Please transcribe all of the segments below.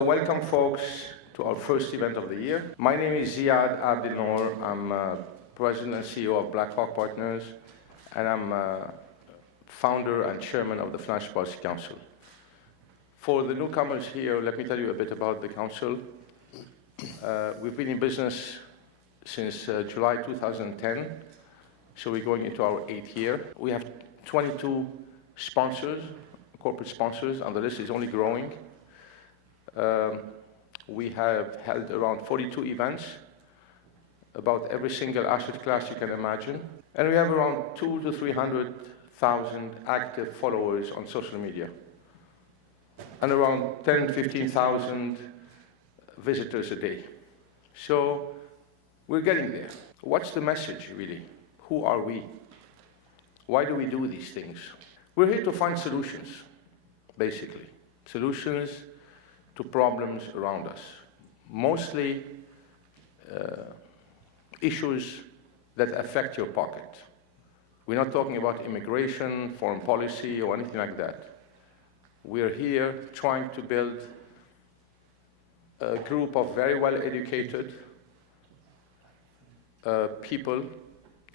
Welcome, folks, to our first event of the year. My name is Ziad Abdelnour. I'm President and CEO of Blackhawk Partners, and I'm founder and chairman of the Financial Policy Council. For the newcomers here, let me tell you a bit about the council. We've been in business since July 2010, so we're going into our 8th year. We have 22 sponsors, corporate sponsors, and the list is only growing. We have held around 42 events, about every single asset class you can imagine. And we have around 200,000 to 300,000 active followers on social media. And around 10,000 to 15,000 visitors a day. So we're getting there. What's the message, really? Who are we? Why do we do these things? We're here to find solutions, basically. Solutions to problems around us. Mostly issues that affect your pocket. We're not talking about immigration, foreign policy, or anything like that. We're here trying to build a group of very well-educated people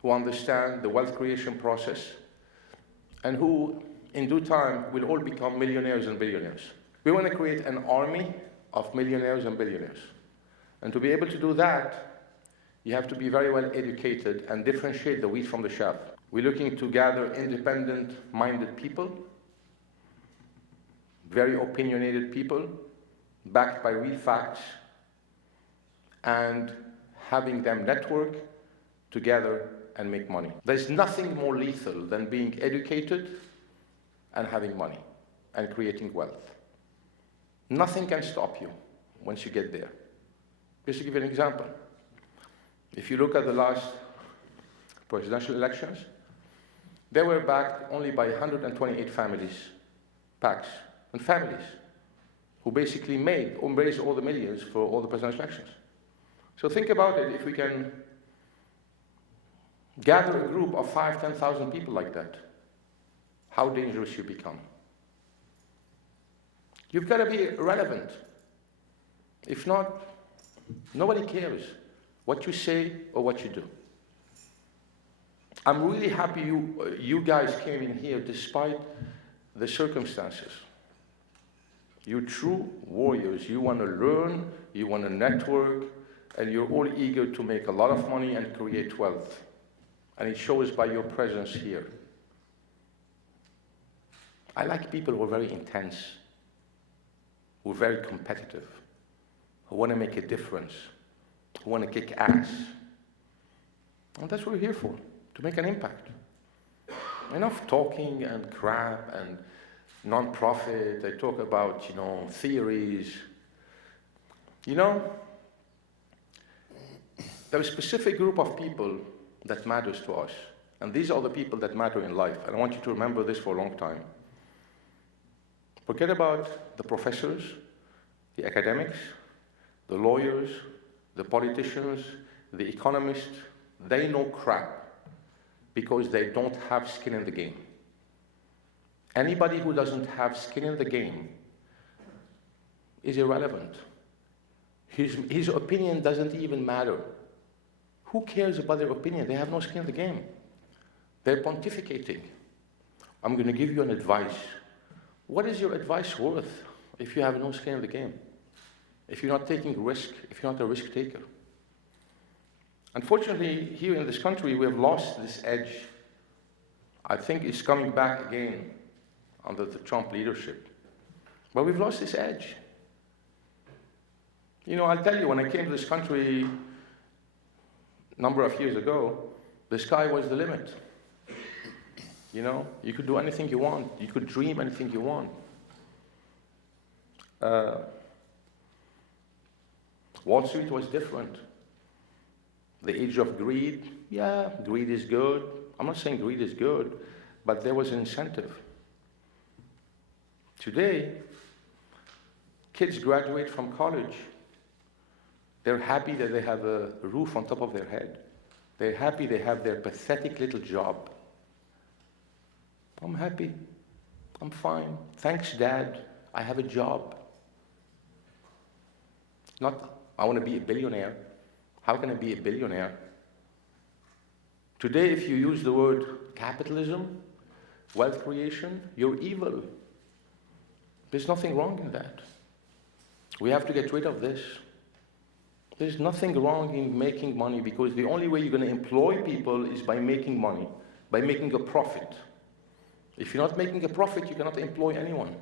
who understand the wealth creation process and who, in due time, will all become millionaires and billionaires. We want to create an army of millionaires and billionaires. And to be able to do that, you have to be very well educated and differentiate the wheat from the chaff. We're looking to gather independent-minded people, very opinionated people, backed by real facts, and having them network together and make money. There's nothing more lethal than being educated and having money and creating wealth. Nothing can stop you once you get there. Just to give you an example, if you look at the last presidential elections, they were backed only by 128 families, PACs, and families who basically raised all the millions for all the presidential elections. So think about it, if we can gather a group of 5,000 to 10,000 people like that, how dangerous you become. You've got to be relevant. If not, nobody cares what you say or what you do. I'm really happy you guys came in here despite the circumstances. You're true warriors. You want to learn, you want to network, and you're all eager to make a lot of money and create wealth. And it shows by your presence here. I like people who are very intense, who are very competitive, who want to make a difference, who want to kick ass. And that's what we're here for, to make an impact. Enough talking and crap and non-profit. They talk about, theories. There's a specific group of people that matters to us. And these are the people that matter in life. And I want you to remember this for a long time. Forget about the professors, the academics, the lawyers, the politicians, the economists. They know crap because they don't have skin in the game. Anybody who doesn't have skin in the game is irrelevant. His opinion doesn't even matter. Who cares about their opinion? They have no skin in the game. They're pontificating. I'm going to give you an advice. What is your advice worth if you have no skin in the game? If you're not taking risk, if you're not a risk taker? Unfortunately, here in this country, we have lost this edge. I think it's coming back again under the Trump leadership. But we've lost this edge. I'll tell you, when I came to this country a number of years ago, the sky was the limit. You could do anything you want. You could dream anything you want. Wall Street was different. The age of greed, yeah, greed is good. I'm not saying greed is good, but there was an incentive. Today, kids graduate from college. They're happy that they have a roof on top of their head. They're happy they have their pathetic little job. I'm happy. I'm fine. Thanks, Dad. I have a job. not, I want to be a billionaire. How can I be a billionaire? Today, if you use the word capitalism, wealth creation, you're evil. There's nothing wrong in that. We have to get rid of this. There's nothing wrong in making money, because the only way you're going to employ people is by making money, by making a profit. If you're not making a profit, you cannot employ anyone.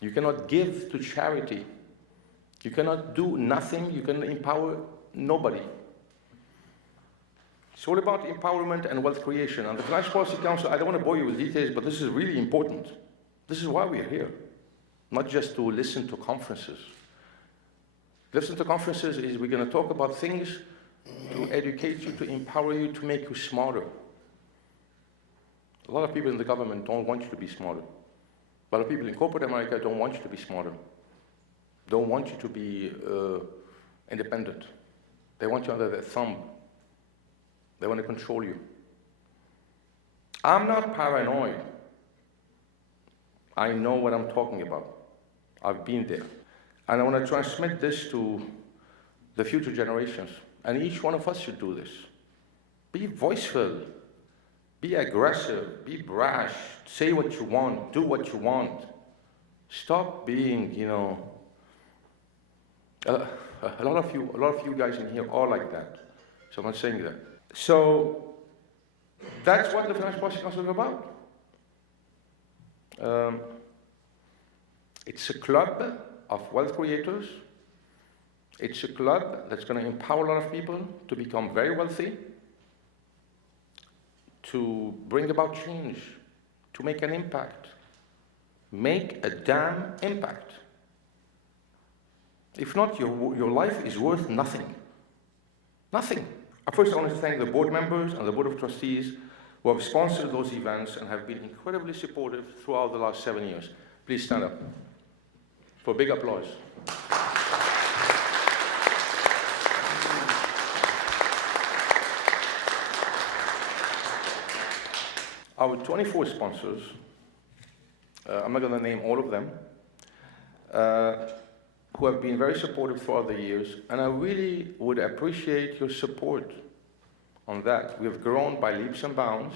You cannot give to charity. You cannot do nothing. You can empower nobody. It's all about empowerment and wealth creation. And the Financial Policy Council, I don't want to bore you with details, but this is really important. This is why we're here, not just to listen to conferences. Listen to conferences is we're going to talk about things to educate you, to empower you, to make you smarter. A lot of people in the government don't want you to be smarter. A lot of people in corporate America don't want you to be smarter. Don't want you to be independent. They want you under their thumb. They want to control you. I'm not paranoid. I know what I'm talking about. I've been there. And I want to transmit this to the future generations. And each one of us should do this. Be voiceful. Be aggressive. Be brash. Say what you want. Do what you want. Stop being, you know, a lot of you guys in here are like that. So I'm not saying that. So that's what the Financial Policy Council is about. It's a club of wealth creators. It's a club that's going to empower a lot of people to become very wealthy, to bring about change, to make an impact. Make a damn impact. If not, your life is worth nothing. Nothing. First, I want to thank the board members and the board of trustees who have sponsored those events and have been incredibly supportive throughout the last 7 years. Please stand up for big applause. Our 24 sponsors, I'm not going to name all of them, who have been very supportive throughout the years, and I really would appreciate your support on that. We have grown by leaps and bounds.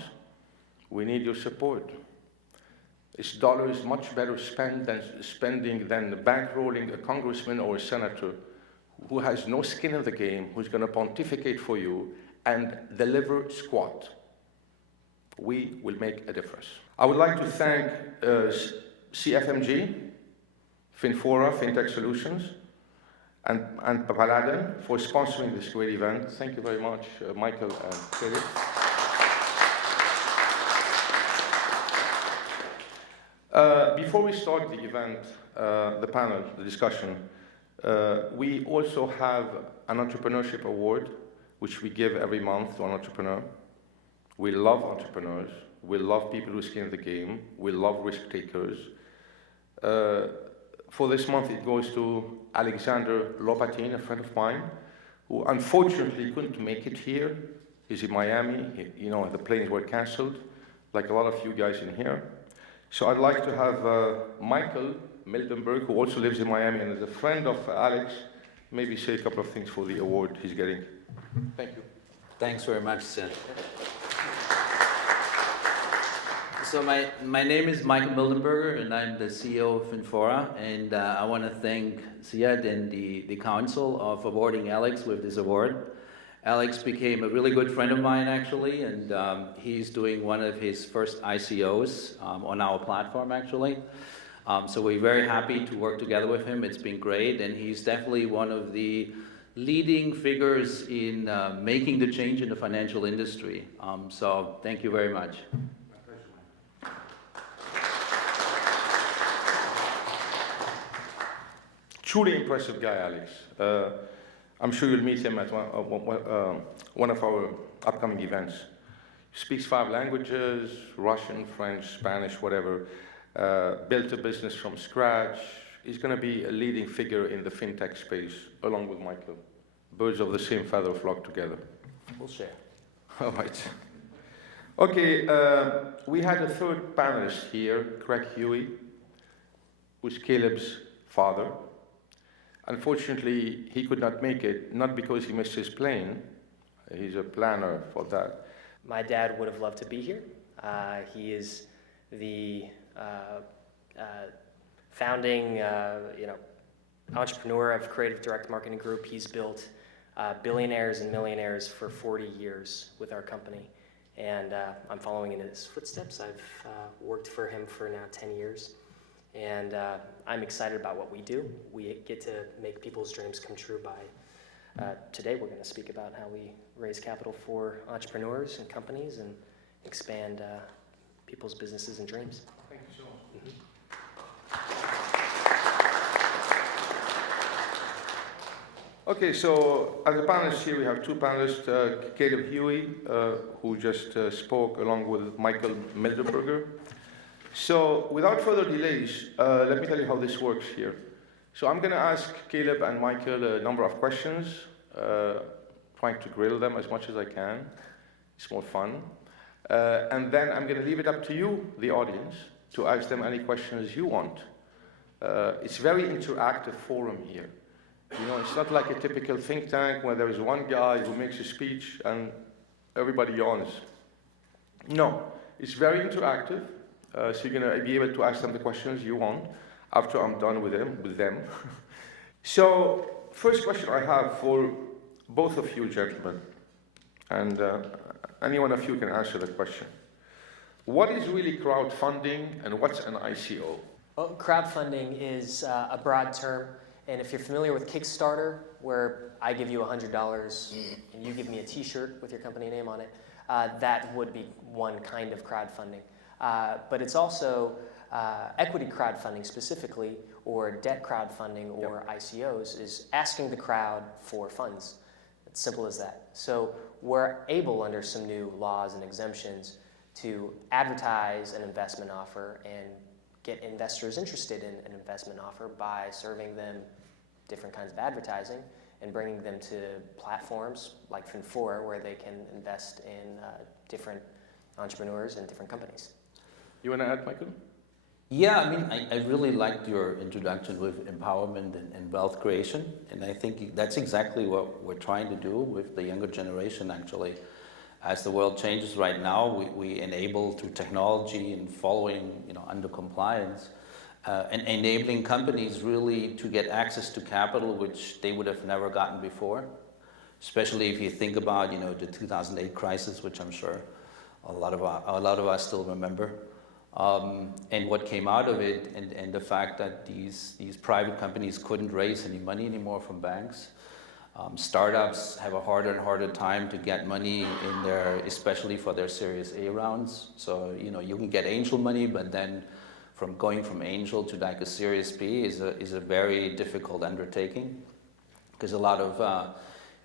We need your support. This dollar is much better spent than spending than bankrolling a congressman or a senator who has no skin in the game, who's going to pontificate for you and deliver squat. We will make a difference. I would like to thank CFMG, Finfora, FinTech Solutions, and Paladin for sponsoring this great event. Thank you very much, Michael and Philip. Before we start the event, the panel, the discussion, we also have an entrepreneurship award, which we give every month to an entrepreneur. We love entrepreneurs. We love people who skin the game. We love risk takers. For this month, it goes to Alexander Lopatin, a friend of mine, who unfortunately couldn't make it here. He's in Miami. You know, the planes were canceled, like a lot of you guys in here. So I'd like to have Michael Mildenberger, who also lives in Miami and is a friend of Alex, maybe say a couple of things for the award he's getting. Thank you. Thanks very much, Ziad. So my name is Michael Mildenberger, and I'm the CEO of Finfora, and I want to thank Ziad and the council of awarding Alex with this award. Alex became a really good friend of mine, actually, and he's doing one of his first ICOs on our platform, actually. So we're very happy to work together with him. It's been great, and he's definitely one of the leading figures in making the change in the financial industry. So thank you very much. Truly impressive guy, Alex. I'm sure you'll meet him at one of our upcoming events. He speaks 5 languages, Russian, French, Spanish, whatever. Built a business from scratch. He's going to be a leading figure in the fintech space, along with Michael. Birds of the same feather flock together. We'll share. All right. Okay, we had a third panelist here, Huey, who's Caleb's father. Unfortunately, he could not make it, not because he missed his plane. He's a planner for that. My dad would have loved to be here. He is the founding, entrepreneur of Creative Direct Marketing Group. He's built billionaires and millionaires for 40 years with our company, and I'm following in his footsteps. I've worked for him for now 10 years, and I'm excited about what we do. We get to make people's dreams come true by today we're going to speak about how we raise capital for entrepreneurs and companies and expand people's businesses and dreams. Thank you so much. Mm-hmm. Okay, so as a panelist here, we have two panelists, Caleb Huey, who just spoke, along with Michael Mildenberger. So without further delays, let me tell you how this works here. So I'm going to ask Caleb and Michael a number of questions, trying to grill them as much as I can. It's more fun. And then I'm going to leave it up to you, the audience, to ask them any questions you want. It's a very interactive forum here. You know, it's not like a typical think tank where there is one guy who makes a speech and everybody yawns. No, it's very interactive. So you're going to be able to ask them the questions you want after I'm done with them. So, first question I have for both of you gentlemen, and any one of you can answer the question. What is really crowdfunding and what's an ICO? Well, crowdfunding is a broad term, and if you're familiar with Kickstarter, where I give you $100 and you give me a t-shirt with your company name on it, that would be one kind of crowdfunding. But it's also equity crowdfunding specifically, or debt crowdfunding, or ICOs, is asking the crowd for funds. It's simple as that. So we're able, under some new laws and exemptions, to advertise an investment offer and get investors interested in an investment offer by serving them different kinds of advertising and bringing them to platforms like Finfora, where they can invest in different entrepreneurs and different companies. You want to add, Michael? Yeah, I mean, I really liked your introduction with empowerment and wealth creation, and I think that's exactly what we're trying to do with the younger generation, actually. As the world changes right now, we enable through technology and following, under compliance, and enabling companies really to get access to capital which they would have never gotten before. Especially if you think about, the 2008 crisis, which I'm sure a lot of us still remember. And what came out of it, and the fact that these private companies couldn't raise any money anymore from banks. Startups have a harder and harder time to get money in there, especially for their Series A rounds. So, you can get angel money, but then from going from angel to like a Series B is a very difficult undertaking, because a lot of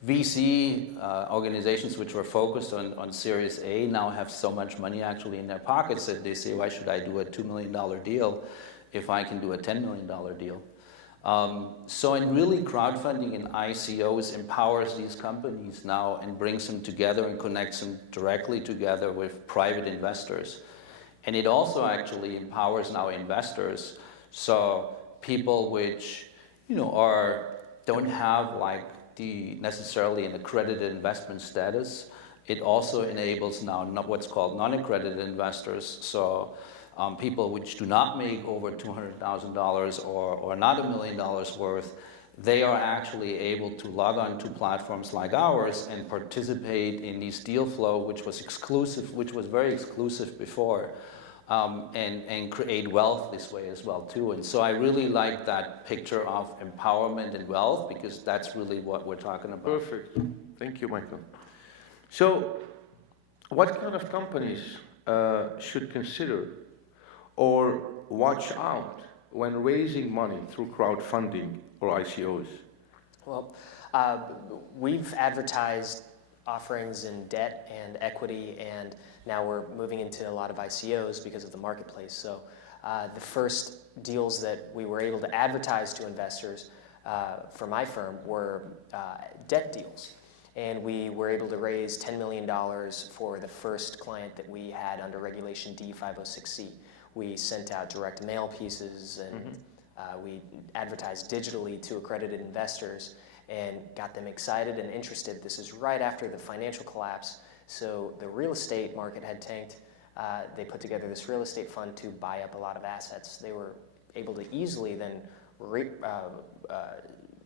VC organizations which were focused on Series A now have so much money actually in their pockets that they say, why should I do a $2 million deal if I can do a $10 million deal? So in really crowdfunding and ICOs empowers these companies now and brings them together and connects them directly together with private investors. And it also actually empowers now investors. So people which, don't have like necessarily an accredited investment status. It also enables now what's called non-accredited investors. So people which do not make over $200,000 or not $1 million worth, they are actually able to log on to platforms like ours and participate in these deal flow, which was exclusive, which was very exclusive before, and create wealth this way as well too. And so I really like that picture of empowerment and wealth, because that's really what we're talking about. Perfect. Thank you, Michael. So what kind of companies should consider or watch out when raising money through crowdfunding or ICOs? Well, we've advertised offerings in debt and equity, and now we're moving into a lot of ICOs because of the marketplace. So the first deals that we were able to advertise to investors for my firm were debt deals. And we were able to raise $10 million for the first client that we had under Regulation D 506C. We sent out direct mail pieces and We advertised digitally to accredited investors and got them excited and interested. This is right after the financial collapse, so the real estate market had tanked. They put together this real estate fund to buy up a lot of assets. They were able to easily then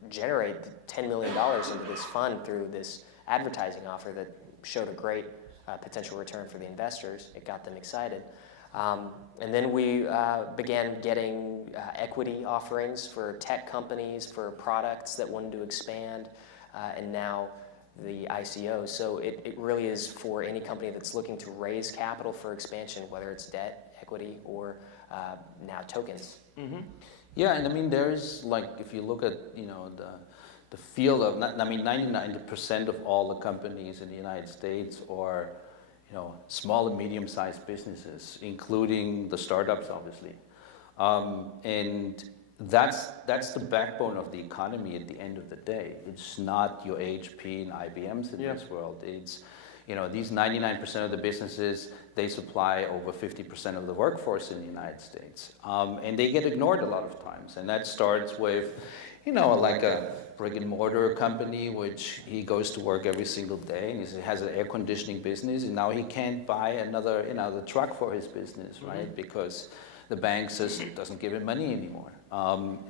generate $10 million into this fund through this advertising offer that showed a great potential return for the investors. It got them excited. And then we began getting equity offerings for tech companies, for products that wanted to expand, and now the ICOs. So it really is for any company that's looking to raise capital for expansion, whether it's debt, equity, or now tokens. Mm-hmm. Yeah, and I mean, there's like, if you look at, you know, the field of, 99% of all the companies in the United States are, you know, small and medium-sized businesses, including the startups, obviously. And that's the backbone of the economy at the end of the day. It's not your HP and IBMs in this world. It's, you know, these 99% of the businesses, they supply over 50% of the workforce in the United States. And they get ignored a lot of times. And that starts with, you know, like a brick and mortar company, which he goes to work every single day, and he has an air conditioning business, and now he can't buy another, you know, the truck for his business, right? Because the bank just doesn't give him money anymore.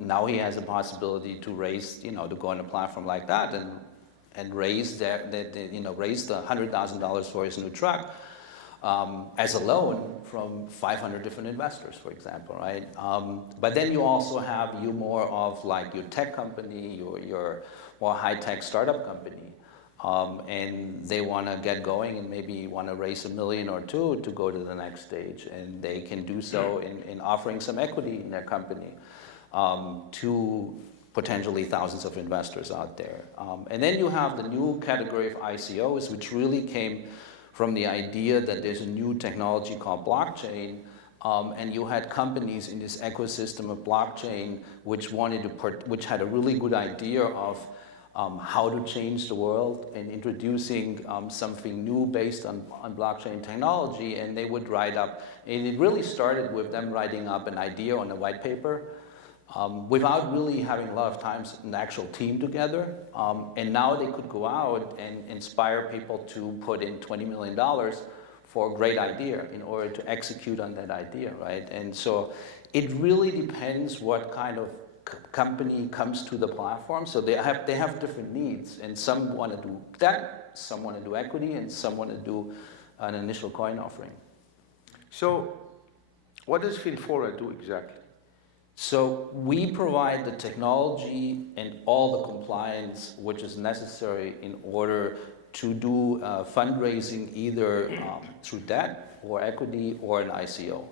Now he has a possibility to raise, you know, to go on a platform like that and raise raise the $100,000 for his new truck as a loan from 500 different investors, for example, right? But then you also have more of like your tech company, your more high-tech startup company, and they want to get going and maybe want to raise $1 million or $2 million to go to the next stage, and they can do so in offering some equity in their company to potentially thousands of investors out there. And then you have the new category of ICOs, which really came from the idea that there's a new technology called blockchain, and you had companies in this ecosystem of blockchain which had a really good idea of how to change the world and introducing something new based on blockchain technology, and they would write up, and it really started with them writing up an idea on a white paper, without really having a lot of times an actual team together. And now they could go out and inspire people to put in $20 million for a great idea in order to execute on that idea, right? And so it really depends what kind of company comes to the platform. So they have different needs, and some want to do debt, some want to do equity, and some want to do an initial coin offering. So what does Finfora do exactly? So we provide the technology and all the compliance which is necessary in order to do fundraising either through debt or equity or an ICO.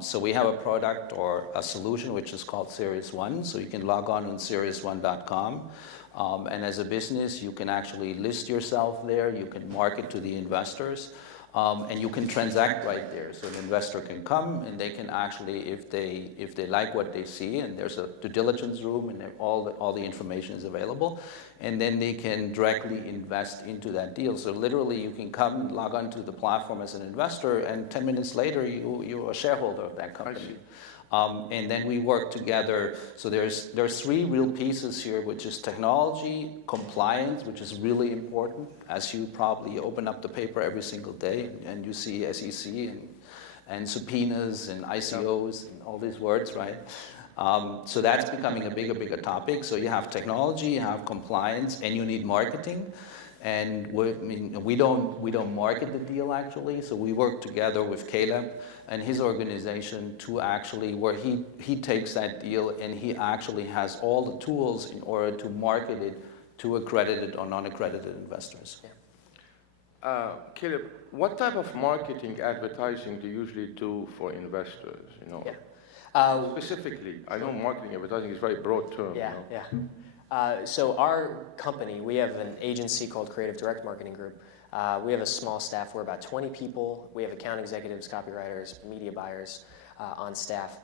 So we have a product or a solution which is called Series 1. So you can log on series1.com. And as a business, you can actually list yourself there. You can market to the investors. And you can transact right there. So an investor can come and they can actually, if they like what they see, and there's a due diligence room and all the information is available, and then they can directly invest into that deal. So literally you can come and log onto the platform as an investor, and 10 minutes later you're a shareholder of that company. And then we work together. So there's 3 real pieces here, which is technology, compliance, which is really important, as you probably open up the paper every single day and you see SEC and subpoenas and ICOs and all these words, right? So that's becoming a bigger topic. So you have technology, you have compliance, and you need marketing. And we don't market the deal actually. So we work together with Caleb and his organization to actually, where he takes that deal and he actually has all the tools in order to market it to accredited or non-accredited investors. Yeah. Caleb, what type of marketing advertising do you usually do for investors? You know, specifically, I know marketing advertising is a very broad term. Yeah, you know? yeah. So our company, we have an agency called Creative Direct Marketing Group. We have a small staff. We're about 20 people. We have account executives, copywriters, media buyers on staff.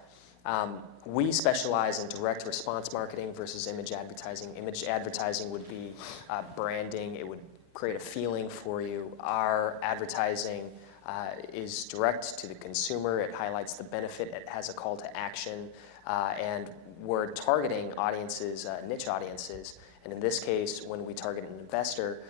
We specialize in direct response marketing versus image advertising. Image advertising would be branding. It would create a feeling for you. Our advertising is direct to the consumer. It highlights the benefit. It has a call to action. And we're targeting audiences, niche audiences, and in this case, when we target an investor,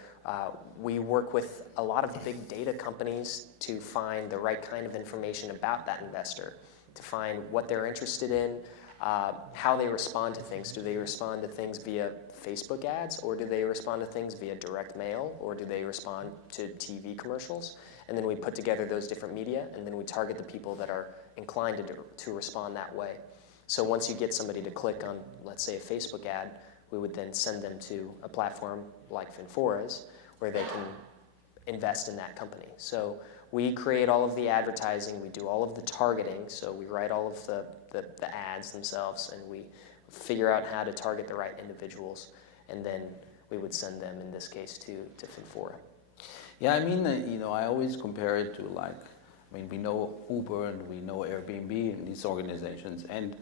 we work with a lot of big data companies to find the right kind of information about that investor, to find what they're interested in, how they respond to things. Do they respond to things via Facebook ads, or do they respond to things via direct mail, or do they respond to TV commercials? And then we put together those different media, and then we target the people that are inclined to respond that way. So once you get somebody to click on, let's say, a Facebook ad, we would then send them to a platform like Finfora's, where they can invest in that company. So we create all of the advertising, we do all of the targeting, so we write all of the ads themselves, and we figure out how to target the right individuals, and then we would send them, in this case, to Finfora. Yeah, I mean, I always compare it to we know Uber and we know Airbnb and these organizations, and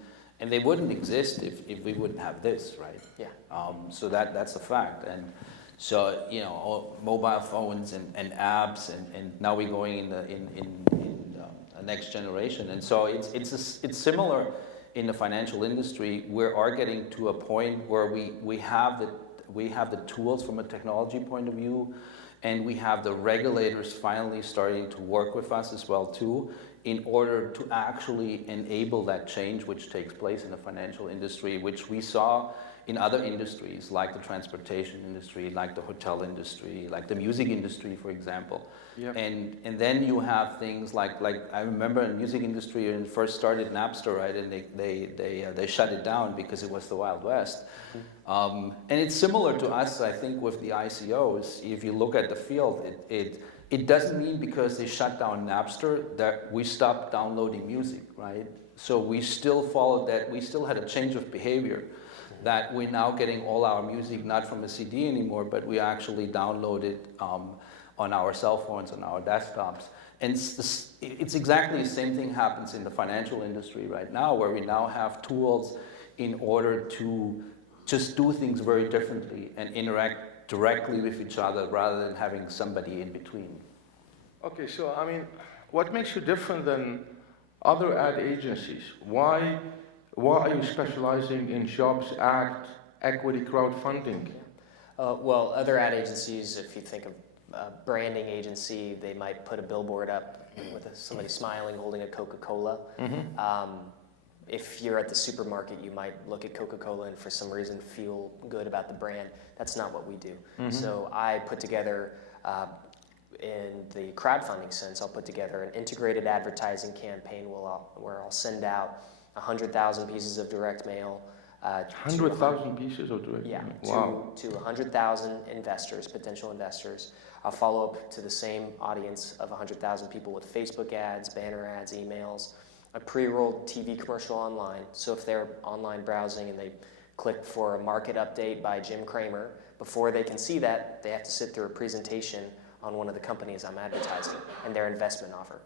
they wouldn't exist if we wouldn't have this, right? Yeah. So that's a fact, and so all mobile phones and apps, and now we're going in the next generation, and so it's similar in the financial industry. We are getting to a point where we have the tools from a technology point of view, and we have the regulators finally starting to work with us as well too, in order to actually enable that change which takes place in the financial industry, which we saw in other industries like the transportation industry, like the hotel industry, like the music industry, for example. Yep. And then you have things like I remember in the music industry when it first started Napster, right? And they shut it down because it was the Wild West. And it's similar to us, I think, with the ICOs. If you look at the field, it doesn't mean because they shut down Napster that we stopped downloading music, right? So we still followed that. We still had a change of behavior, that we're now getting all our music not from a CD anymore, but we actually download it on our cell phones, on our desktops. And it's exactly the same thing happens in the financial industry right now, where we now have tools in order to just do things very differently and interact directly with each other rather than having somebody in between. Okay, so what makes you different than other ad agencies? Why are you specializing in Jobs Act, equity crowdfunding? Well, other ad agencies, if you think of a branding agency, they might put a billboard up with somebody smiling holding a Coca-Cola. Mm-hmm. If you're at the supermarket, you might look at Coca-Cola and for some reason feel good about the brand. That's not what we do. Mm-hmm. So I put together, in the crowdfunding sense, I'll put together an integrated advertising campaign where I'll send out 100,000 pieces of direct mail. 100,000 pieces of direct mail? Yeah, Wow. to 100,000 investors, potential investors. I'll follow up to the same audience of 100,000 people with Facebook ads, banner ads, emails, a pre-rolled TV commercial online. So if they're online browsing and they click for a market update by Jim Cramer, before they can see that, they have to sit through a presentation on one of the companies I'm advertising and their investment offer.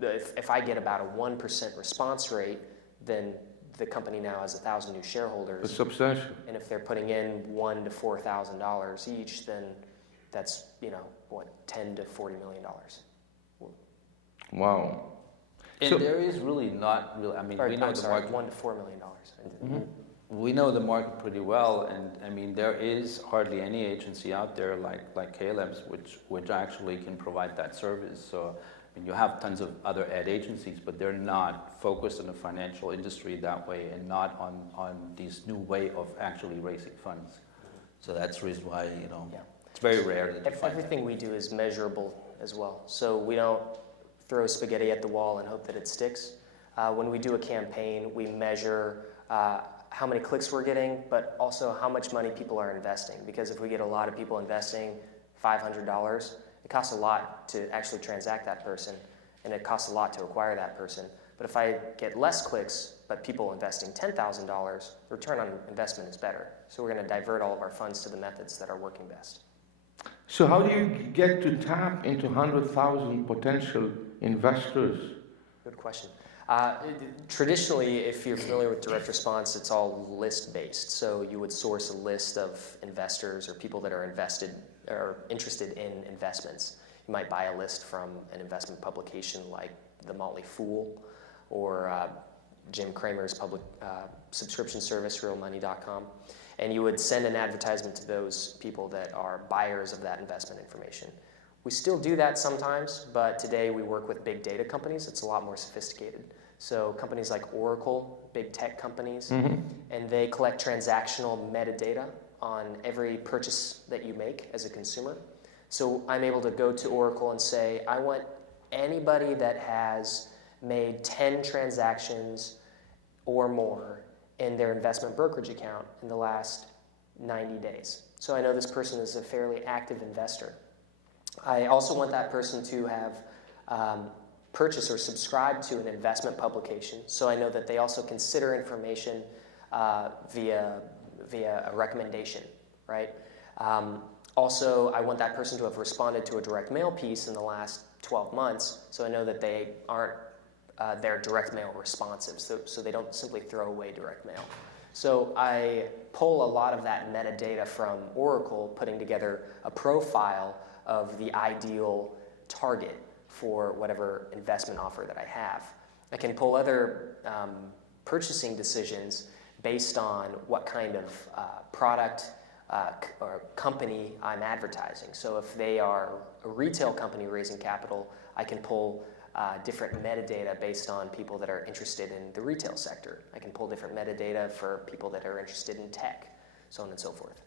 If I get about a 1% response rate, then the company now has 1,000 new shareholders. It's substantial. And if they're putting in $1,000 to $4,000 each, then that's $10 to $40 million. Wow. And there is really not really. We know the market. $1 to $4 million. Mm-hmm. We know the market pretty well, and there is hardly any agency out there like Caleb's which actually can provide that service. So you have tons of other ad agencies, but they're not focused on the financial industry that way, and not on this new way of actually raising funds. So that's the reason why it's very rare that you find everything we do is measurable as well. So we don't throw spaghetti at the wall and hope that it sticks. When we do a campaign, we measure how many clicks we're getting, but also how much money people are investing. Because if we get a lot of people investing $500, it costs a lot to actually transact that person, and it costs a lot to acquire that person. But if I get less clicks, but people investing $10,000, the return on investment is better. So we're going to divert all of our funds to the methods that are working best. So how do you get to tap into 100,000 potential investors? Good question. Traditionally, if you're familiar with direct response, it's all list-based. So you would source a list of investors or people that are interested in investments. You might buy a list from an investment publication like The Motley Fool, or Jim Cramer's public subscription service, realmoney.com, and you would send an advertisement to those people that are buyers of that investment information. We still do that sometimes, but today we work with big data companies. It's a lot more sophisticated. So companies like Oracle, big tech companies, and they collect transactional metadata on every purchase that you make as a consumer. So I'm able to go to Oracle and say, I want anybody that has made 10 transactions or more in their investment brokerage account in the last 90 days. So I know this person is a fairly active investor. I also want that person to have purchased or subscribed to an investment publication, so I know that they also consider information via a recommendation, right? Also, I want that person to have responded to a direct mail piece in the last 12 months, so I know that they aren't they're direct mail responsive, so they don't simply throw away direct mail. So I pull a lot of that metadata from Oracle, putting together a profile of the ideal target for whatever investment offer that I have. I can pull other purchasing decisions based on what kind of product or company I'm advertising. So if they are a retail company raising capital, I can pull different metadata based on people that are interested in the retail sector. I can pull different metadata for people that are interested in tech, so on and so forth.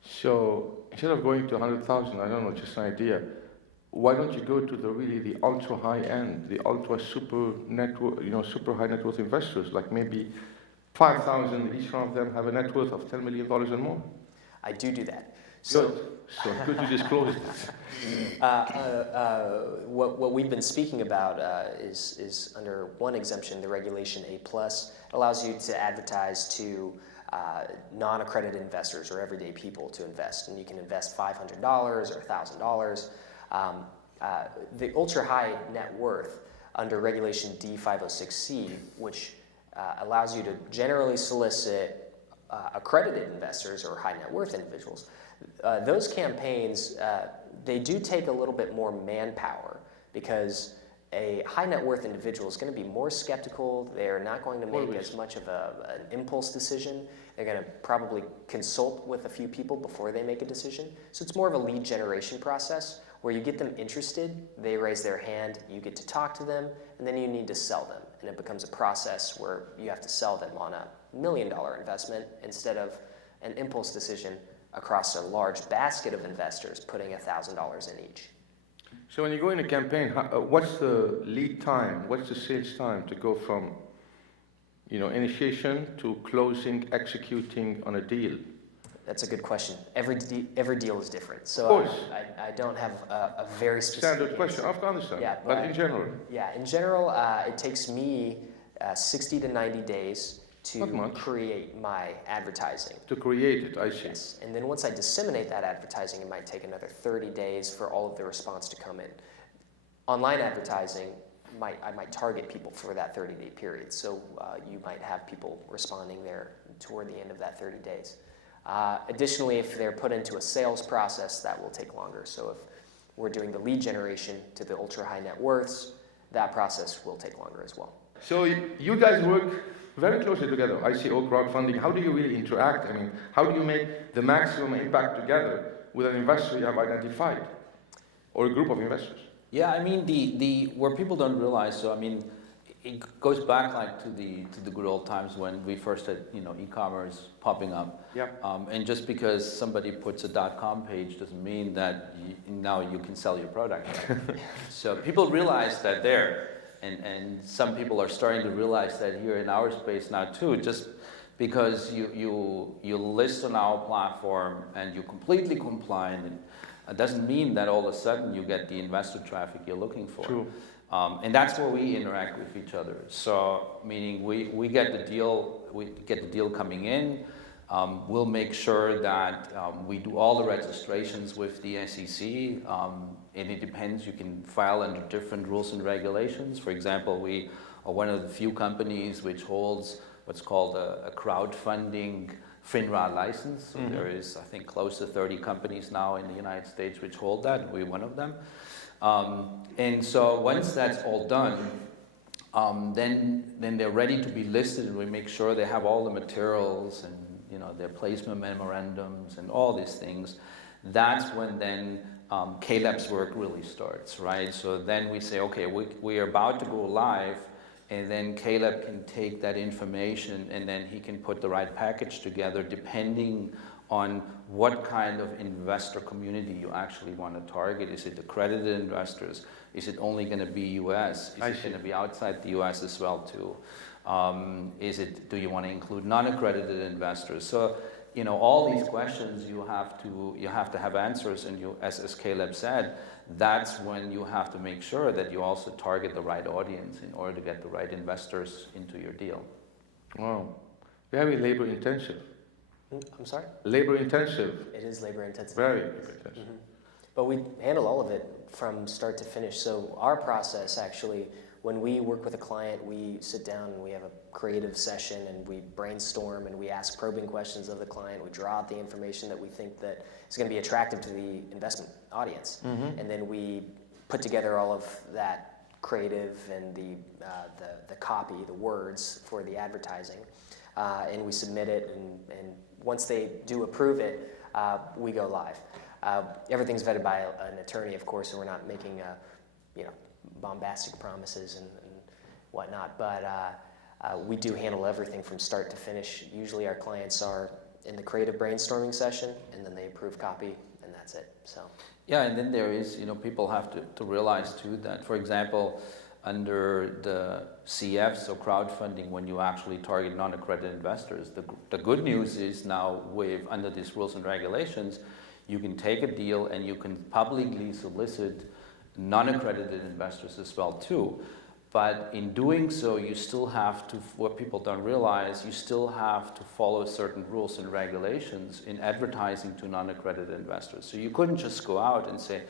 So instead of going to 100,000, I don't know, just an idea, why don't you go to the ultra high end, the ultra super super high net worth investors, like maybe 5,000, each one of them have a net worth of $10 million and more? I do that. Good. So good to disclose this. What we've been speaking about is under one exemption, the regulation A+, allows you to advertise to non-accredited investors or everyday people to invest, and you can invest $500 or $1,000. The ultra high net worth under regulation D506C, which allows you to generally solicit accredited investors or high net worth individuals. Those campaigns, they do take a little bit more manpower because a high net worth individual is going to be more skeptical. They're not going to make as much of an impulse decision. They're going to probably consult with a few people before they make a decision. So it's more of a lead generation process where you get them interested, they raise their hand, you get to talk to them, and then you need to sell them. And it becomes a process where you have to sell them on a $1 million investment instead of an impulse decision across a large basket of investors putting $1,000 in each. So when you go in a campaign, what's the lead time? What's the sales time to go from, initiation to closing, executing on a deal? That's a good question. Every deal is different, so of course. I don't have a very specific standard question. I've understand. Yeah, but in general. Yeah, in general, it takes me 60 to 90 days to create my advertising. To create it, I see. Yes, and then once I disseminate that advertising, it might take another 30 days for all of the response to come in. Online advertising, I might target people for that 30-day period, so you might have people responding there toward the end of that 30 days. Additionally, if they're put into a sales process, that will take longer. So if we're doing the lead generation to the ultra high net worths, that process will take longer as well. So you guys work very closely together, ICO, crowdfunding. How do you really interact? I mean, how do you make the maximum impact together with an investor you have identified or a group of investors? Yeah, I mean, the where people don't realize, so I mean, it goes back like to the good old times when we first had e-commerce popping up. Yeah. And just because somebody puts a .com page doesn't mean that now you can sell your product. So people realize that there, and some people are starting to realize that here in our space now too. Just because you list on our platform and you completely comply, and it doesn't mean that all of a sudden you get the investor traffic you're looking for. True. And that's where we interact with each other. So, meaning we get the deal coming in. We'll make sure that we do all the registrations with the SEC. And it depends. You can file under different rules and regulations. For example, we are one of the few companies which holds what's called a crowdfunding FINRA license. So there is, I think, close to 30 companies now in the United States which hold that, and we're one of them. And so once that's all done, then they're ready to be listed, and we make sure they have all the materials and their placement memorandums and all these things. That's when then Caleb's work really starts, right? So then we say, okay, we are about to go live, and then Caleb can take that information and then he can put the right package together depending on what kind of investor community you actually want to target. Is it accredited investors? Is it only going to be US? Is it going to be outside the US as well too? Do you want to include non-accredited investors? So, all these questions you have to have answers, and as Caleb said, that's when you have to make sure that you also target the right audience in order to get the right investors into your deal. Wow, very labor intensive. I'm sorry? Labor intensive. It is labor intensive. Very labor intensive. Mm-hmm. But we handle all of it from start to finish. So our process actually, when we work with a client, we sit down and we have a creative session and we brainstorm and we ask probing questions of the client. We draw out the information that we think that is going to be attractive to the investment audience. Mm-hmm. And then we put together all of that creative and the copy, the words for the advertising. And we submit it, and once they do approve it, we go live. Everything's vetted by an attorney, of course, so we're not making bombastic promises and whatnot, but we do handle everything from start to finish. Usually our clients are in the creative brainstorming session, and then they approve copy, and that's it. So yeah, and then there is, people have to realize too that, for example, under the CF, so crowdfunding, when you actually target non-accredited investors, the good news is now under these rules and regulations, you can take a deal and you can publicly solicit non-accredited investors as well too. But in doing so, you still have to, what people don't realize, you still have to follow certain rules and regulations in advertising to non-accredited investors. So you couldn't just go out and say,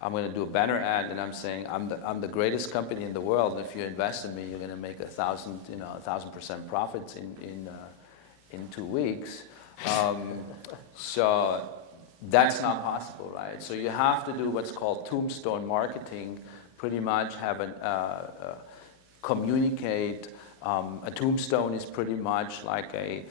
I'm going to do a banner ad and I'm saying I'm the greatest company in the world, and if you invest in me, you're going to make 1,000% profits in 2 weeks. So that's not possible, right? So you have to do what's called tombstone marketing. Pretty much have communicate. A tombstone is pretty much like a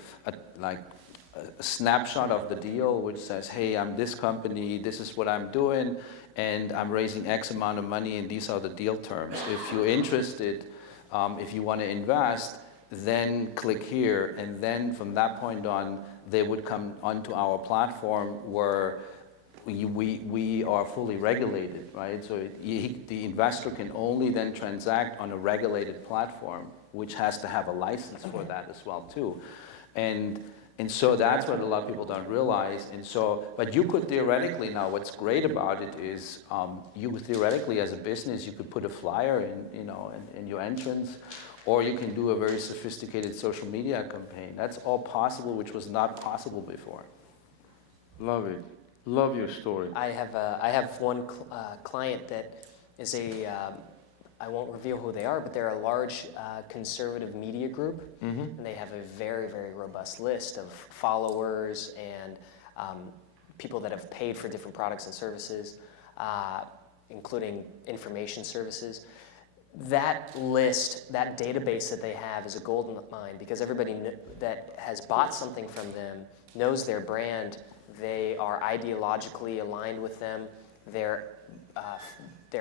snapshot of the deal, which says, hey, I'm this company, this is what I'm doing, and I'm raising X amount of money, and these are the deal terms. If you're interested, if you want to invest, then click here, and then from that point on, they would come onto our platform where we are fully regulated, right? So the investor can only then transact on a regulated platform, which has to have a license for that as well too. And so that's what a lot of people don't realize. And so, but you could theoretically now, what's great about it is you could theoretically as a business, you could put a flyer in your entrance, or you can do a very sophisticated social media campaign. That's all possible, which was not possible before. Love it. Love your story. I have one client that is I won't reveal who they are, but they're a large conservative media group, mm-hmm. and they have a very, very robust list of followers and people that have paid for different products and services, including information services. That list, that database that they have is a golden mine, because everybody that has bought something from them knows their brand. They are ideologically aligned with them. They're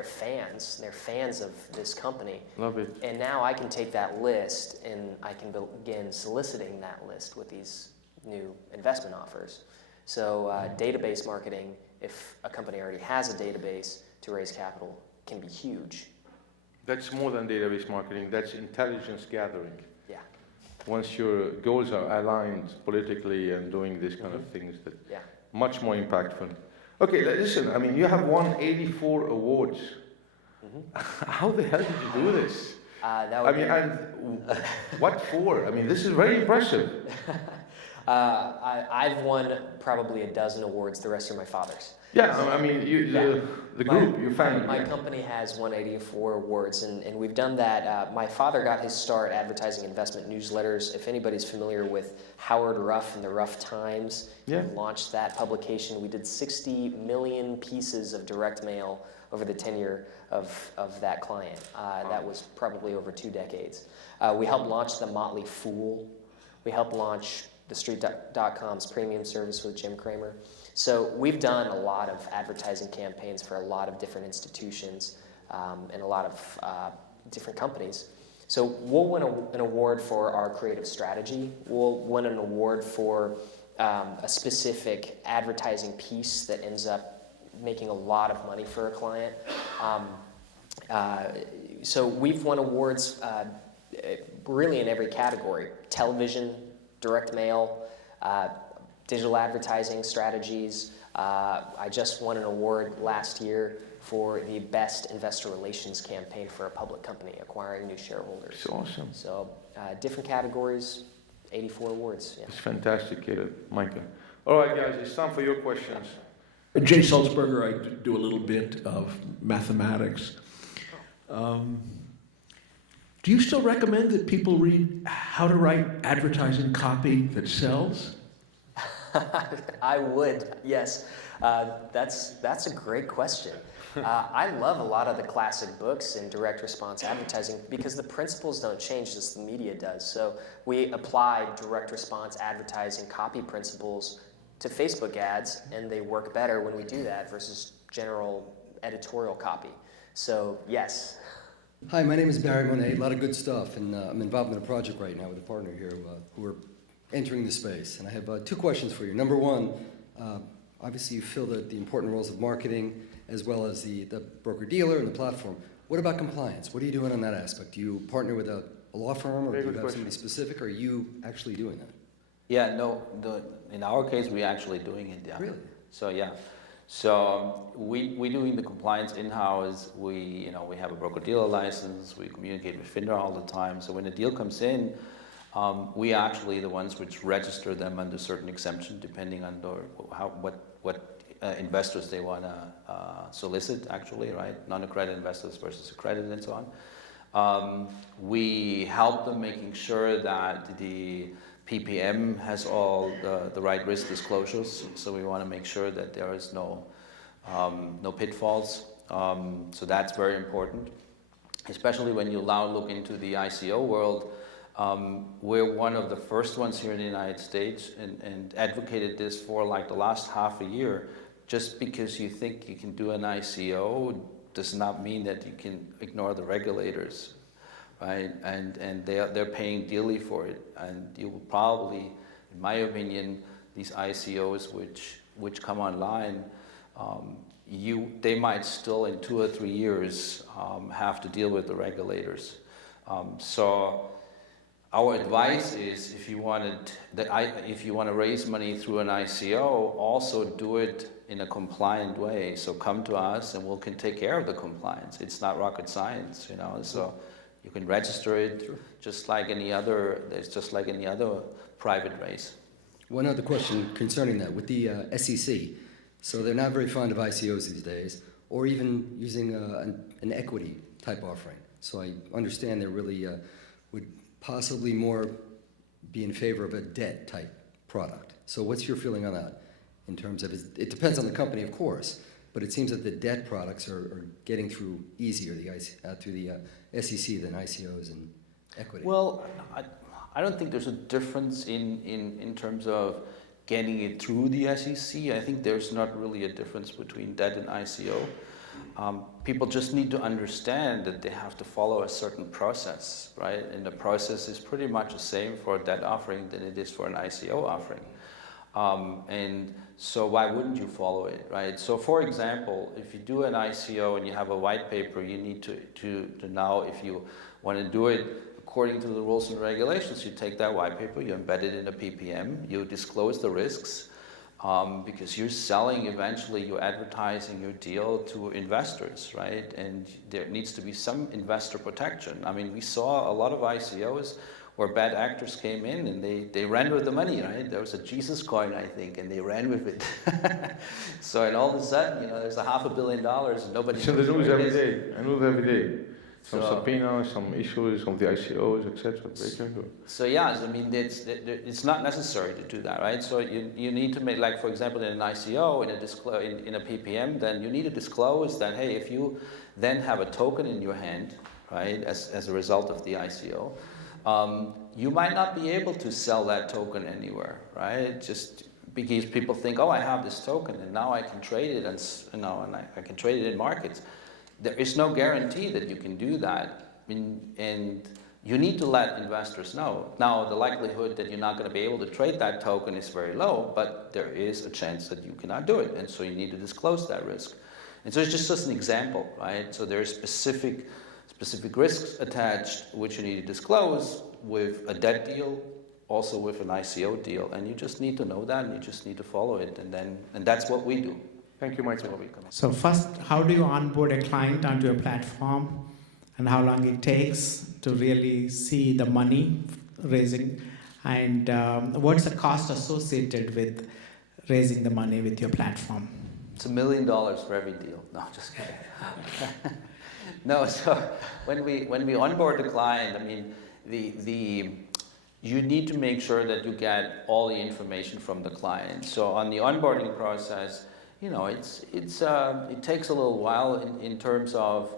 fans. They're fans of this company. Love it. And now I can take that list and I can begin soliciting that list with these new investment offers. So database marketing, if a company already has a database to raise capital, can be huge. That's more than database marketing. That's intelligence gathering. Yeah. Once your goals are aligned politically and doing these kind mm-hmm. of things, that much more impactful. Okay, listen, I mean, you have won 84 awards. Mm-hmm. How the hell did you do this? What for? I mean, this is very impressive. I've won probably a dozen awards. The rest are my father's. Yeah, I mean, the group, your family. My company has won 84 awards, and we've done that. My father got his start advertising investment newsletters. If anybody's familiar with Howard Ruff and the Ruff Times, he launched that publication. We did 60 million pieces of direct mail over the tenure of that client. That was probably over 2 decades. We helped launch the Motley Fool. We helped launch TheStreet.com's premium service with Jim Cramer. So we've done a lot of advertising campaigns for a lot of different institutions and a lot of different companies. So we'll win an award for our creative strategy. We'll win an award for a specific advertising piece that ends up making a lot of money for a client. So we've won awards really in every category: television, direct mail, digital advertising strategies. I just won an award last year for the best investor relations campaign for a public company acquiring new shareholders. It's awesome. So different categories, 84 awards. Yeah. It's fantastic, Micah. All right, guys, it's time for your questions. Jay Salzberger, I do a little bit of mathematics. Do you still recommend that people read how to write advertising copy that sells? I would, yes. That's a great question. I love a lot of the classic books in direct response advertising because the principles don't change as the media does. So we apply direct response advertising copy principles to Facebook ads, and they work better when we do that versus general editorial copy. So yes. Hi, my name is Barry Monet. A lot of good stuff, and I'm involved in a project right now with a partner here who are entering the space. And I have 2 questions for you. Number one, obviously you fill the important roles of marketing as well as the broker-dealer and the platform. What about compliance? What are you doing on that aspect? Do you partner with a law firm, or do you have somebody specific, or are you actually doing that? Yeah, no, in our case, we're actually doing it, yeah. Really? So, yeah. So we doing the compliance in-house. We have a broker-dealer license. We communicate with FINRA all the time. So when a deal comes in, we are actually the ones which register them under certain exemption, depending on what investors they want to solicit, actually, right? Non-accredited investors versus accredited and so on. We help them making sure that the PPM has all the right risk disclosures, so we want to make sure that there is no pitfalls. So that's very important, especially when you now look into the ICO world. We're one of the first ones here in the United States and advocated this for like the last half a year. Just because you think you can do an ICO does not mean that you can ignore the regulators, right? And they're paying dearly for it. And you will probably, in my opinion, these ICOs which come online, they might still in 2 or 3 years have to deal with the regulators. So our advice is, if you want to raise money through an ICO, also do it in a compliant way. So come to us, and we can take care of the compliance. It's not rocket science, So you can register it just like any other. There's just like any other private raise. One other question concerning that with the SEC. So they're not very fond of ICOs these days, or even using an equity type offering. So I understand they really would possibly more be in favor of a debt type product. So what's your feeling on that? In terms of, it depends on the company, of course, but it seems that the debt products are getting through easier through the SEC than ICOs and equity. Well, I don't think there's a difference in terms of getting it through the SEC. I think there's not really a difference between debt and ICO. People just need to understand that they have to follow a certain process, right? And the process is pretty much the same for a debt offering than it is for an ICO offering. And so why wouldn't you follow it, right? So for example, if you do an ICO and you have a white paper, you need to now, if you want to do it according to the rules and regulations, you take that white paper, you embed it in a PPM, you disclose the risks, because you're selling eventually, you're advertising your deal to investors, right? And there needs to be some investor protection. I mean, we saw a lot of ICOs where bad actors came in and they ran with the money, right? There was a Jesus coin, I think, and they ran with it. So, and all of a sudden, there's $500 million and nobody. So the news every day. I know every day. Some subpoenas, some issues of the ICOs, etc. So yeah, I mean, it's not necessary to do that, right? So you need to make, like for example, in an ICO, in a PPM, then you need to disclose that, hey, if you then have a token in your hand, right, as a result of the ICO, you might not be able to sell that token anywhere, right? Just because people think, oh, I have this token and now I can trade it, and I can trade it in markets. There is no guarantee that you can do that, and you need to let investors know. Now, the likelihood that you're not going to be able to trade that token is very low, but there is a chance that you cannot do it, and so you need to disclose that risk. And so it's just an example, right? So there are specific risks attached which you need to disclose with a debt deal, also with an ICO deal, and you just need to know that, and you just need to follow it, and that's what we do. Thank you, Michael. So first, how do you onboard a client onto your platform, and how long it takes to really see the money raising, and what's the cost associated with raising the money with your platform? It's $1 million for every deal. No, just kidding. No, so when we onboard the client, I mean, you need to make sure that you get all the information from the client. So on the onboarding process, you know, it takes a little while in terms of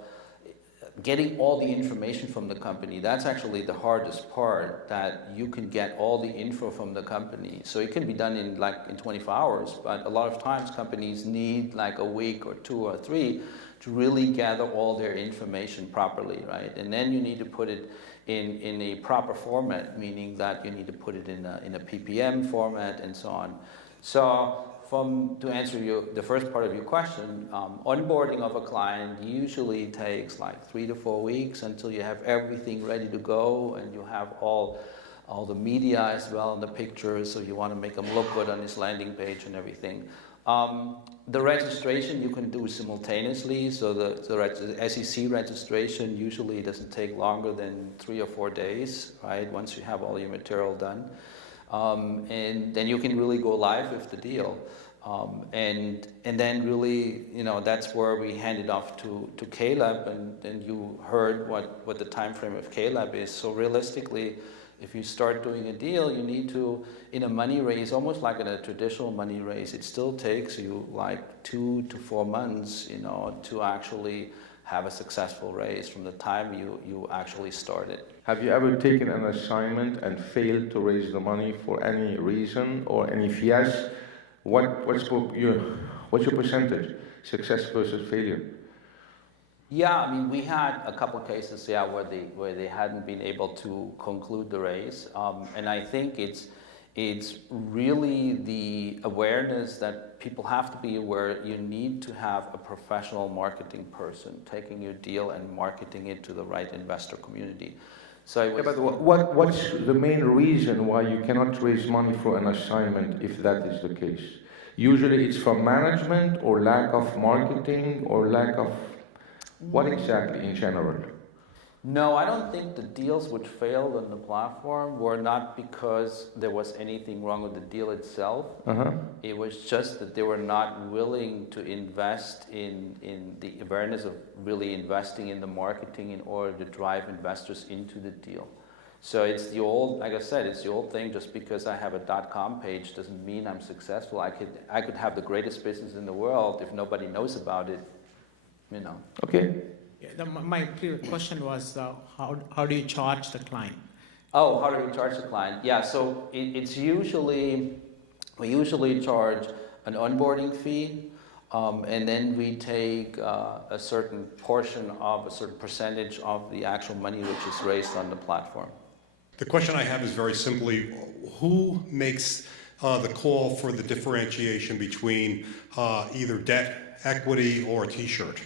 getting all the information from the company. That's actually the hardest part, that you can get all the info from the company. So it can be done in 24 hours, but a lot of times companies need like a week or 2 or 3 to really gather all their information properly, right? And then you need to put it in a proper format, meaning that you need to put it in a PPM format and so on. So to answer the first part of your question, onboarding of a client usually takes like 3 to 4 weeks until you have everything ready to go, and you have all the media as well in the pictures, so you want to make them look good on this landing page and everything. The registration you can do simultaneously, so the SEC registration usually doesn't take longer than 3 or 4 days, right, once you have all your material done. And then you can really go live with the deal. And then really, you know, that's where we hand it off to Caleb, and you heard what the time frame of Caleb is. So realistically, if you start doing a deal, you need to, in a money raise, almost like in a traditional money raise, it still takes you like 2 to 4 months, you know, to actually have a successful raise from the time you actually started. Have you ever taken an assignment and failed to raise the money for any reason, or and if yes, what's your percentage, success versus failure? Yeah, I mean, we had a couple of cases, yeah, where they hadn't been able to conclude the raise, and I think it's really the awareness that people have to be aware. You need to have a professional marketing person taking your deal and marketing it to the right investor community. So but what's the main reason why you cannot raise money for an assignment if that is the case? Usually it's from management, or lack of marketing, or lack of what exactly in general? No, I don't think the deals which failed on the platform were not because there was anything wrong with the deal itself. It was just that they were not willing to invest in the awareness of really investing in the marketing in order to drive investors into the deal. So it's the old, like I said, it's the old thing, just because I have a .com page doesn't mean I'm successful. I could have the greatest business in the world if nobody knows about it, you know. Okay. Yeah, my previous question was, how do you charge the client? Oh, how do we charge the client? Yeah, so it's usually, we usually charge an onboarding fee, and then we take a certain portion of, a certain percentage of the actual money which is raised on the platform. The question I have is very simply, who makes the call for the differentiation between either debt, equity, or a t-shirt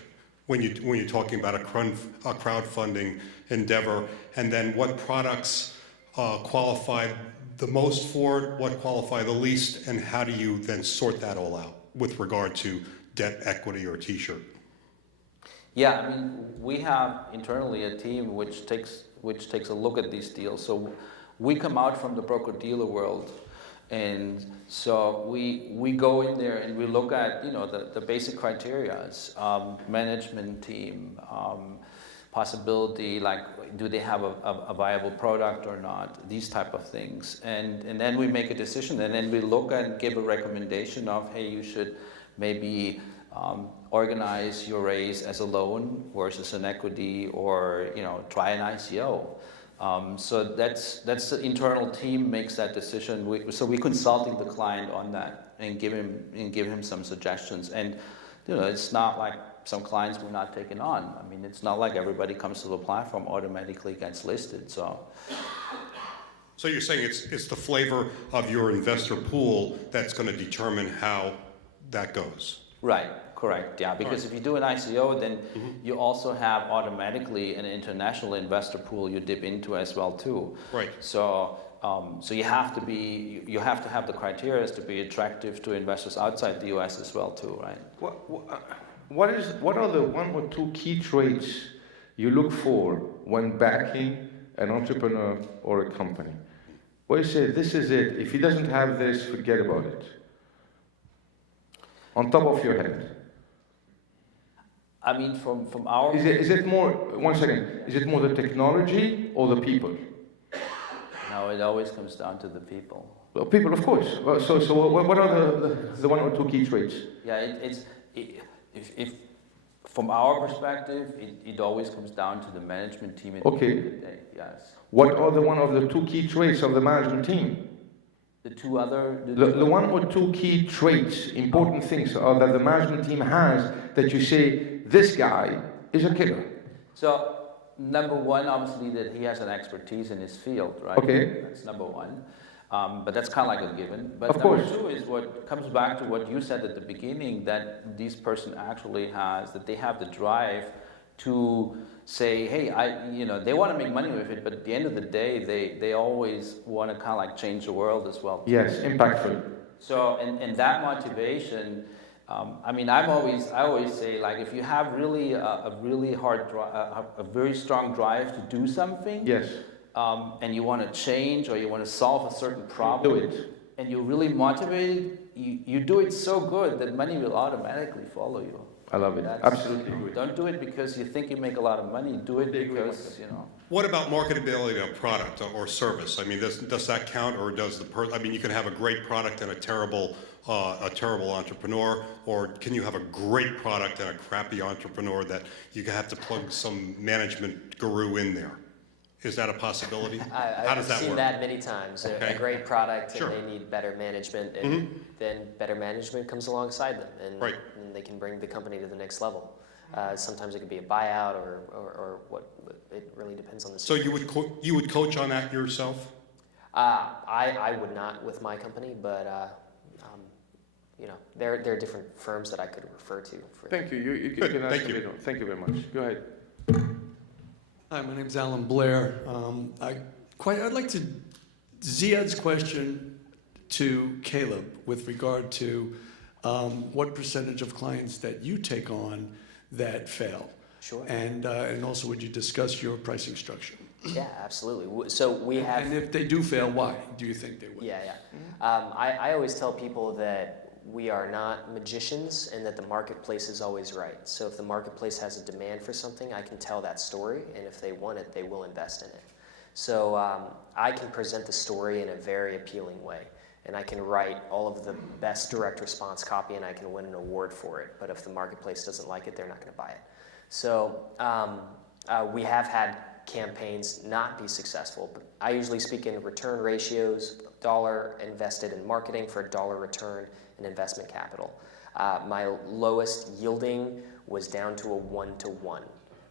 when you're talking about a crowdfunding endeavor, and then what products qualify the most for it, what qualify the least, and how do you then sort that all out with regard to debt, equity, or t-shirt? Yeah, I mean, we have internally a team which takes a look at these deals. So we come out from the broker-dealer world, and so we go in there and we look at, you know, the basic criteria, management team, possibility, like do they have a viable product or not, these type of things. And then we make a decision, and then we look and give a recommendation of, hey, you should maybe organize your raise as a loan versus an equity, or try an ICO. So that's the internal team makes that decision. So we're consulting the client on that and give him some suggestions. And it's not like some clients we're not taking on. I mean, it's not like everybody comes to the platform automatically gets listed. So you're saying it's the flavor of your investor pool that's going to determine how that goes. Right, correct, yeah. Because if you do an ICO, then you also have automatically an international investor pool you dip into as well too. Right. So you have to have the criteria to be attractive to investors outside the US as well too, right? What are the 1 or 2 key traits you look for when backing an entrepreneur or a company? Where you say, this is it. If he doesn't have this, forget about it. On top of your head. I mean, from our... Is it more, one second, is it more the technology or the people? No, it always comes down to the people. Well, people, of course. Well, so what are the 1 or 2 key traits? Yeah, if from our perspective, it always comes down to the management team at the end of the day, yes. What are the 1 of the 2 key traits of the management team? The 2 other... The 1 or 2 key traits, important things are that the management team has that you say, this guy is a killer. So, number 1, obviously, that he has an expertise in his field, right? Okay. That's number 1. But that's kind of like a given. But of number course. 2 is what comes back to what you said at the beginning, that this person actually has, that they have the drive to say, hey, they want to make money with it, but at the end of the day, they always want to kind of like change the world as well. Yes, impactful. So, and that motivation, I mean, I always say, like, if you have really a really hard a very strong drive to do something, yes, and you want to change or you want to solve a certain problem, do it, and you're really motivated, you do it so good that money will automatically follow you. I love it. Absolutely agree. Don't do it because you think you make a lot of money. Do it because, What about marketability of product or service? I mean, does that count, or does I mean, you can have a great product and a terrible entrepreneur, or can you have a great product and a crappy entrepreneur that you have to plug some management guru in there? Is that a possibility? How does that work? I've seen that many times. Okay. A great product, Sure. and they need better management, and then better management comes alongside them, and, Right. and they can bring the company to the next level. Sometimes it could be a buyout, or what. It really depends on the. So you would coach on that yourself? I would not with my company, but there are different firms that I could refer to. Thank you. You Good. can Thank answer you. it. Thank you very much. Go ahead. Hi, my name's Alan Blair. I'd like to Ziad's question to Caleb with regard to what percentage of clients that you take on that fail. Sure. And also, would you discuss your pricing structure? Yeah, absolutely. So we have. And if they do fail, why do you think they would? Yeah. I always tell people that we are not magicians and that the marketplace is always right. So if the marketplace has a demand for something, I can tell that story, and if they want it, they will invest in it. So I can present the story in a very appealing way, and I can write all of the best direct response copy, and I can win an award for it. But if the marketplace doesn't like it, they're not going to buy it. So we have had campaigns not be successful, but I usually speak in return ratios, dollar invested in marketing for a dollar return in investment capital. My lowest yielding was down to a 1-to-1,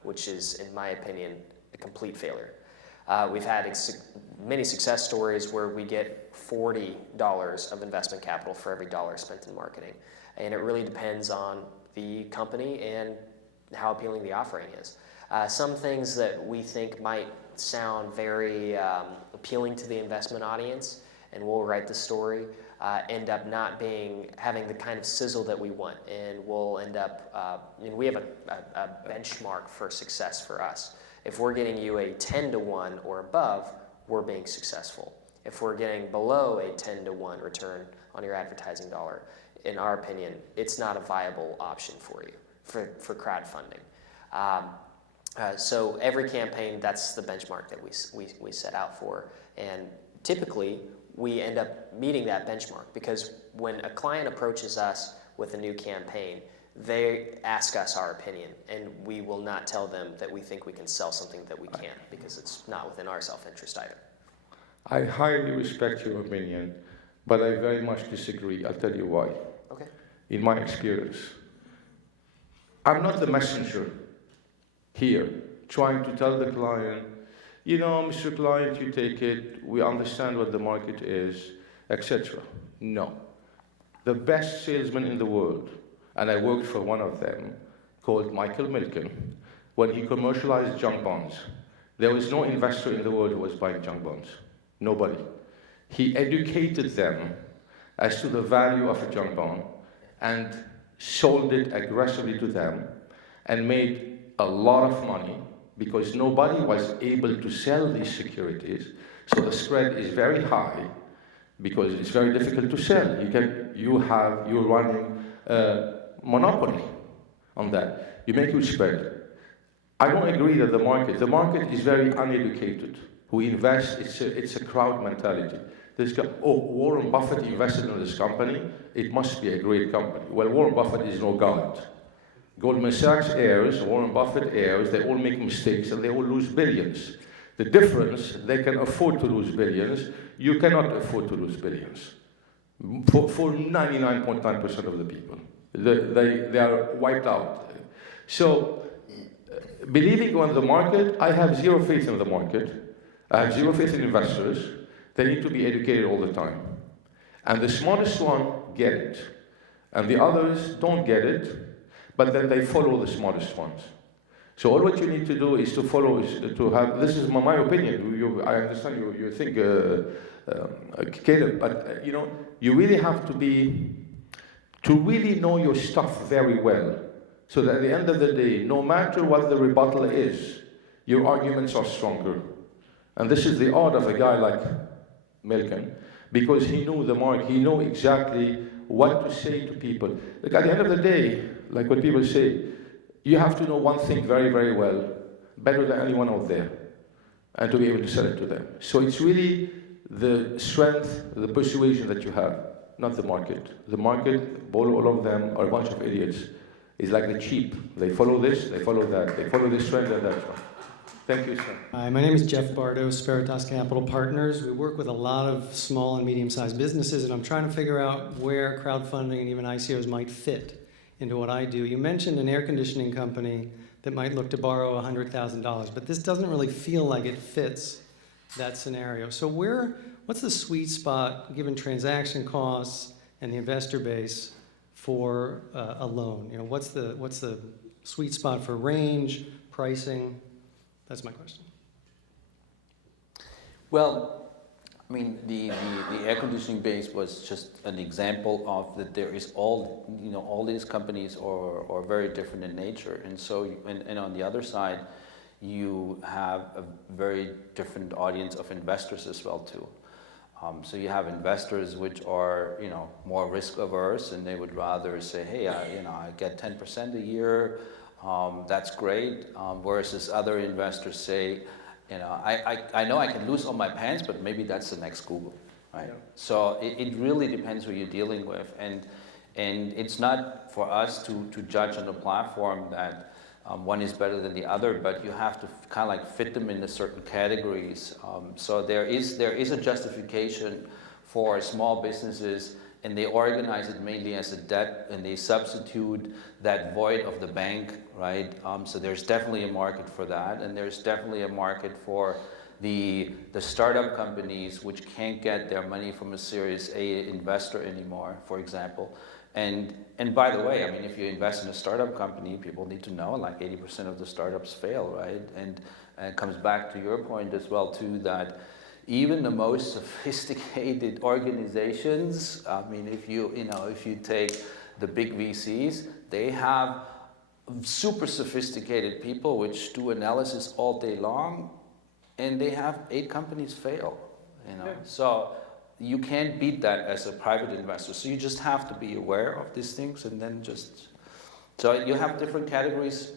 which is, in my opinion, a complete failure. We've had many success stories where we get $40 of investment capital for every dollar spent in marketing. And it really depends on the company and how appealing the offering is. Some things that we think might sound very appealing to the investment audience, and we'll write the story, end up not having the kind of sizzle that we want, and we'll end up, we have a benchmark for success for us. If we're getting you a 10-to-1 or above, we're being successful. If we're getting below a 10-to-1 return on your advertising dollar, in our opinion, it's not a viable option for you for crowdfunding. So every campaign, that's the benchmark that we set out for. And typically, we end up meeting that benchmark because when a client approaches us with a new campaign, they ask us our opinion, and we will not tell them that we think we can sell something that we can't, because it's not within our self-interest either. I highly respect your opinion, but I very much disagree. I'll tell you why. Okay. In my experience, I'm not the messenger here trying to tell the client, you know, Mr. Client, you take it, we understand what the market is, etc. No. The best salesman in the world, and I worked for one of them, called Michael Milken, when he commercialized junk bonds. There was no investor in the world who was buying junk bonds. Nobody. He educated them as to the value of a junk bond and sold it aggressively to them and made a lot of money because nobody was able to sell these securities. So the spread is very high because it's very difficult to sell. You're running monopoly on that. You make huge spread. I don't agree that the market is very uneducated. We invest, it's a crowd mentality. Warren Buffett invested in this company, it must be a great company. Well, Warren Buffett is no god. Goldman Sachs heirs, Warren Buffett heirs, they all make mistakes and they all lose billions. The difference, they can afford to lose billions, you cannot afford to lose billions. For 99.9% of the people. They are wiped out. So, believing on the market, I have zero faith in the market. I have zero faith in investors. They need to be educated all the time. And the smartest one get it. And the others don't get it, but then they follow the smartest ones. So all what you need to do is to follow, this is my opinion. I understand you think, Caleb, but you really have to really know your stuff very well. So that at the end of the day, no matter what the rebuttal is, your arguments are stronger. And this is the art of a guy like Milken, because he knew the market, he knew exactly what to say to people. Like at the end of the day, like what people say, you have to know one thing very, very well, better than anyone out there, and to be able to sell it to them. So it's really the strength, the persuasion that you have, not the market. The market, all of them are a bunch of idiots. It's like the sheep. They follow this, they follow that, they follow this trend and that one. Thank you, sir. Hi, my name is Jeff Bardo, Spiritas Capital Partners. We work with a lot of small and medium-sized businesses, and I'm trying to figure out where crowdfunding and even ICOs might fit into what I do. You mentioned an air conditioning company that might look to borrow $100,000, but this doesn't really feel like it fits that scenario. So what's the sweet spot, given transaction costs and the investor base, for a loan? What's the sweet spot for range, pricing? That's my question. Well, I mean, the air conditioning base was just an example of that. There is all these companies are very different in nature, and so and on the other side, you have a very different audience of investors as well too. So you have investors which are more risk averse, and they would rather say, hey, I get 10% a year. That's great, versus other investors say, I know I can lose all my pants, but maybe that's the next Google, right? Yeah. So it really depends who you're dealing with, and it's not for us to judge on the platform that one is better than the other, but you have to kind of like fit them into certain categories. So there is a justification for small businesses, and they organize it mainly as a debt, and they substitute that void of the bank, right? So there's definitely a market for that, and there's definitely a market for the startup companies which can't get their money from a Series A investor anymore, for example. And by the way, I mean, if you invest in a startup company, people need to know like 80% of the startups fail, right? And it comes back to your point as well too, that even the most sophisticated organizations, I mean, if you take the big VCs, they have super sophisticated people which do analysis all day long, and they have 8 companies fail, Yeah. So you can't beat that as a private investor. So you just have to be aware of these things and then just So you have different categories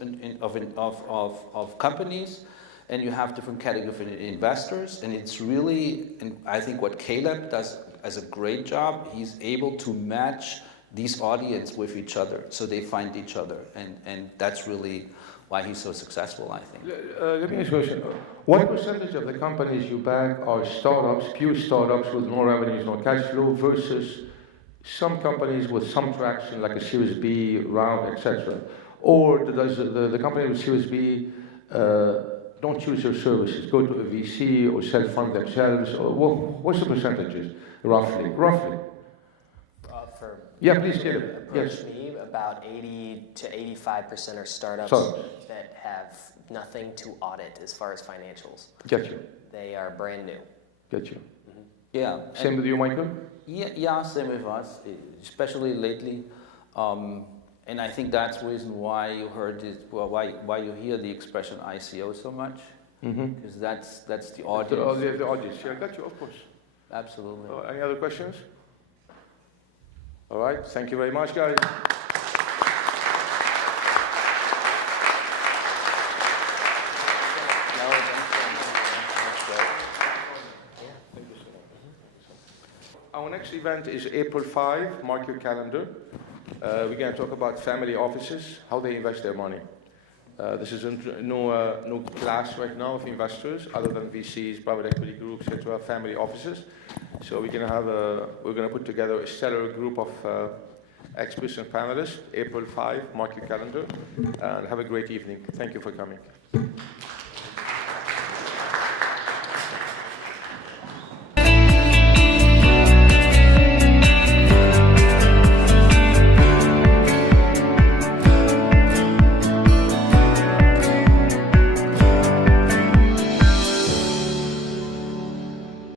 of companies, and you have different categories of investors, and it's really, and I think what Caleb does as a great job, he's able to match these audience with each other, so they find each other, and that's really why he's so successful, I think. Let me ask you a question. What percentage of the companies you back are startups, pure startups with no revenues, no cash flow, versus some companies with some traction, like a Series B round, etc.? Or does the company with Series B don't choose your services, go to a VC or self-fund themselves? Or what's the percentages, roughly? Yeah, please, Caleb. Approach me, about 80 to 85% are startups that have nothing to audit as far as financials. Get you. They are brand new. Get you. Yeah. Same with you, Michael? Yeah, same with us, especially lately. And I think that's the reason why you heard it, well, why you hear the expression ICO so much, because that's the audience. The audience, yeah, got you, of course. Absolutely. Any other questions? All right, thank you very much, guys. Our next event is April 5, mark your calendar. We're going to talk about family offices, how they invest their money. This is a new class right now of investors, other than VCs, private equity groups, etc., family offices. So we're going to put together a stellar group of experts and panelists, April 5, mark your calendar, and have a great evening. Thank you for coming.